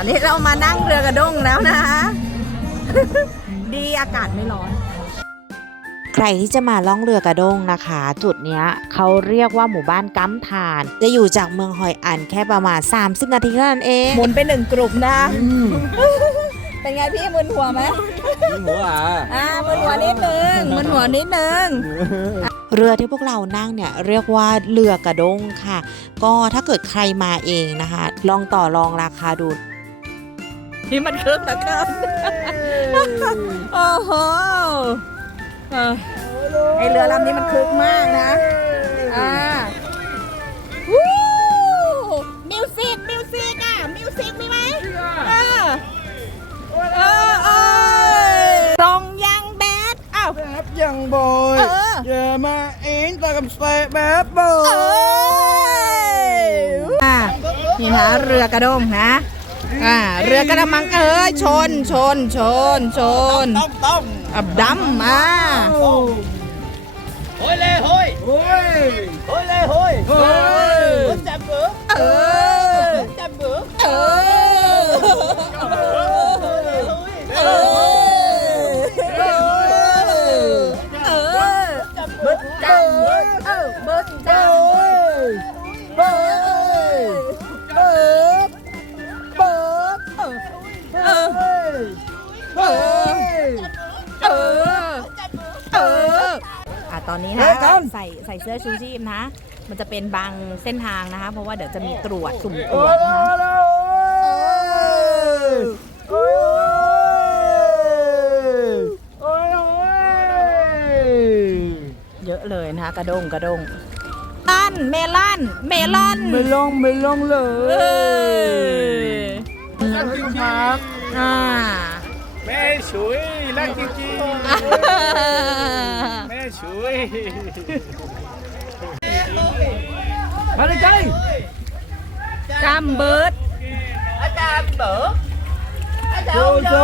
ตอนนี้เรามานั่งเรือกระด้งแล้วนะคะ ดีอากาศไม่ร้อน ใครที่จะมาล่องเรือกระด้งนะคะ จุดเนี้ยเขาเรียกว่าหมู่บ้านกัมทาน จะอยู่จากเมืองหอยอันแค่ประมาณ 30 นาทีเท่านั้นเองหมุนไปหนึ่งกลุ่มนะ เป็นไงพี่มึนหัวไหมหัวอะอ่ามึนหัวนิดนึงมึนหัวนิดนึงเรือที่พวกเรานั่งเนี่ยเรียกว่าเรือกระด้งค่ะ ก็ถ้าเกิดใครมาเองนะคะ ลองต่อรองราคาดู นี่มันคึกเหลือเกินโอ้โหเออไอเรือลำนี้มันคึกมากนะ อ่าวู้มิวสิกมิวสิกอะ มิวสิกมีไหมเออเออเออตรงยังแบดอ้าว แบบยังบอยเออ อย่ามาเองตากับใส่แบบบอเอ้ยอะนี่นะเรือกระด้งนะ อ่าเรือกระมังเอ้ยชนชนชนชนต้มต้มอับดำมา ตอนนี้นะใส่ใส่เสื้อชูชีพนะ มันจะเป็นบางเส้นทางนะคะ เพราะว่าเดี๋ยวจะมีตรวจสุ่มตรโอ้วยจนะคะโอ้ยโอ้ยโอ้ยเยอะเลยนะคะกระด้งกระด้งลั่นเมลอนเมลอนไม่ลงไม่ลงเลเอยอครับอ่า แม่ช่วยรักจริงๆแม่ช่วยมาเลยใจจำเบิร์ดโจโจ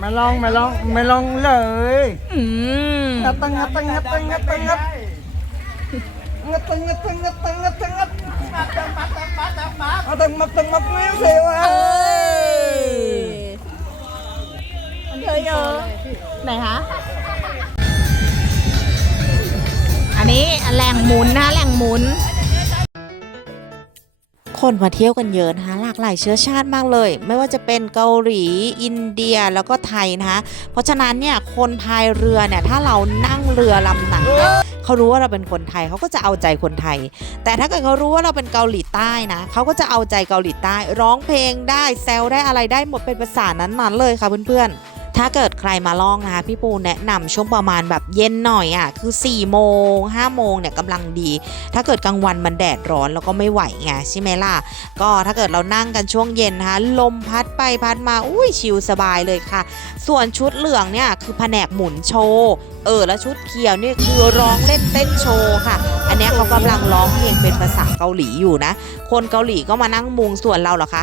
มาลองมาลองมาลอง เลยอืมงัดตังงัดตังงัดตังงัดตังงัดงัดตังงัดตังงัดตังงัดตังงัดมาตังมาตังมาไม่เสียวะเอ้ยมันเคยเยอะไหนคะ อันนี้แหล่งหมุนนะแหล่งหมุน คนมาเที่ยวกันเยอะนะคะหลากหลายเชื้อชาติมากเลย ไม่ว่าจะเป็นเกาหลี อินเดียแล้วก็ไทยนะคะเพราะฉะนั้นเนี่ยคนพายเรือเนี่ยถ้าเรานั่งเรือลำไหนเนี่ยเขารู้ว่าเราเป็นคนไทยเขาก็จะเอาใจคนไทย แต่ถ้าเกิดเขารู้ว่าเราเป็นเกาหลีใต้นะเขาก็จะเอาใจเกาหลีใต้ ร้องเพลงได้แซวได้อะไรได้หมดเป็นภาษานั้นๆเลยค่ะเพื่อนๆ ถ้าเกิดใครมาล่องนะคะพี่ปูแนะนำช่วงประมาณแบบเย็นหน่อยอะ่ะคือ4ี่โมงห้าโมงเนี่ยกำลังดี ถ้าเกิดกลางวันมันแดดร้อนแล้วก็ไม่ไหวไงใช่ไหมล่ะก็ถ้าเกิดเรานั่งกันช่วงเย็นนะคะลมพัดไปพัดมาอุ้ยชิลสบายเลยค่ะ ส่วนชุดเหลืองเนี่ยคือแผนกหมุนโชว์เออแล้วชุดเขียวนี่คือร้องเล่นเต้นโชว์ค่ะ อันนี้เขากำลังร้องเพลงเป็นภาษาเกาหลีอยู่นะ คนเกาหลีก็มานั่งมุงส่วนเราเหรอคะ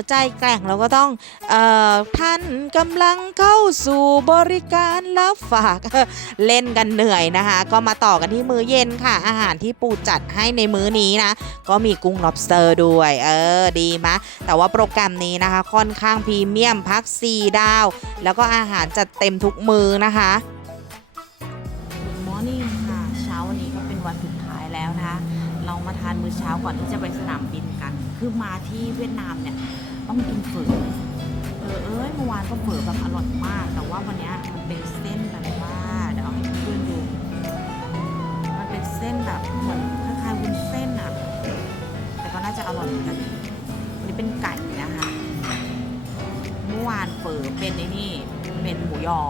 หัวใจแกร่งเราก็ต้องเอ่อท่านกำลังเข้าสู่บริการรับฝากเล่นกันเหนื่อยนะคะ ก็มาต่อกันที่มื้อเย็นค่ะ อาหารที่ปูจัดให้ในมื้อนี้นะ ก็มีกุ้ง lobster ด้วย เออ ดีมะ แต่ว่าโปรแกรมนี้นะคะ ค่อนข้างพรีเมียมพัก 4 ดาว แล้วก็อาหารจัดเต็มทุกมื้อนะคะ มาทานมื้อเช้าก่อนที่จะไปสนามบินกัน คือมาที่เวียดนามเนี่ยต้องกินเฝอเออเอ้ยเมื่อวานก็เฝอแบบอร่อยมาก แต่ว่าวันนี้มันเป็นเส้นแบบว่าเดี๋ยวเอาให้เพื่อนดู มันเป็นเส้นแบบเหมือนคล้ายๆวุ้นเส้นอะแต่ก็น่าจะอร่อยเหมือนกันอันนี้เป็นไก่นะคะเมื่อวานเฝอเป็นไอ้นี่เป็นหมูยอ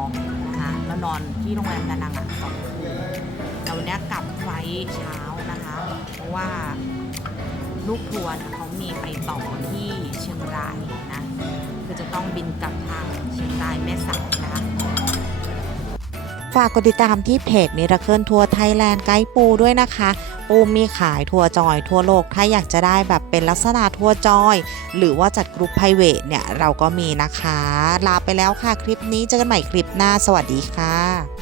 นะคะแล้วนอนที่โรงแรมดานังอะสองค แต่วันนี้กลับไฟเช้านะคะ เพราะว่าลูกทัวร์เขามีไปต่อที่เชียงรายนะคือจะต้องบินกลับทางเชียงรายแม่สายนะคะฝากกดติดตามที่เพจมิราเคิลทัวร์ไทยแลนด์ไกด์ปูด้วยนะคะ ปูมีขายทัวร์จอยทั่วโลก ถ้าอยากจะได้แบบเป็นลักษณะทัวร์จอย หรือว่าจัดกรุ๊ปไพรเวทเนี่ย เราก็มีนะคะ ลาไปแล้วค่ะคลิปนี้เจอกันใหม่คลิปหน้าสวัสดีค่ะ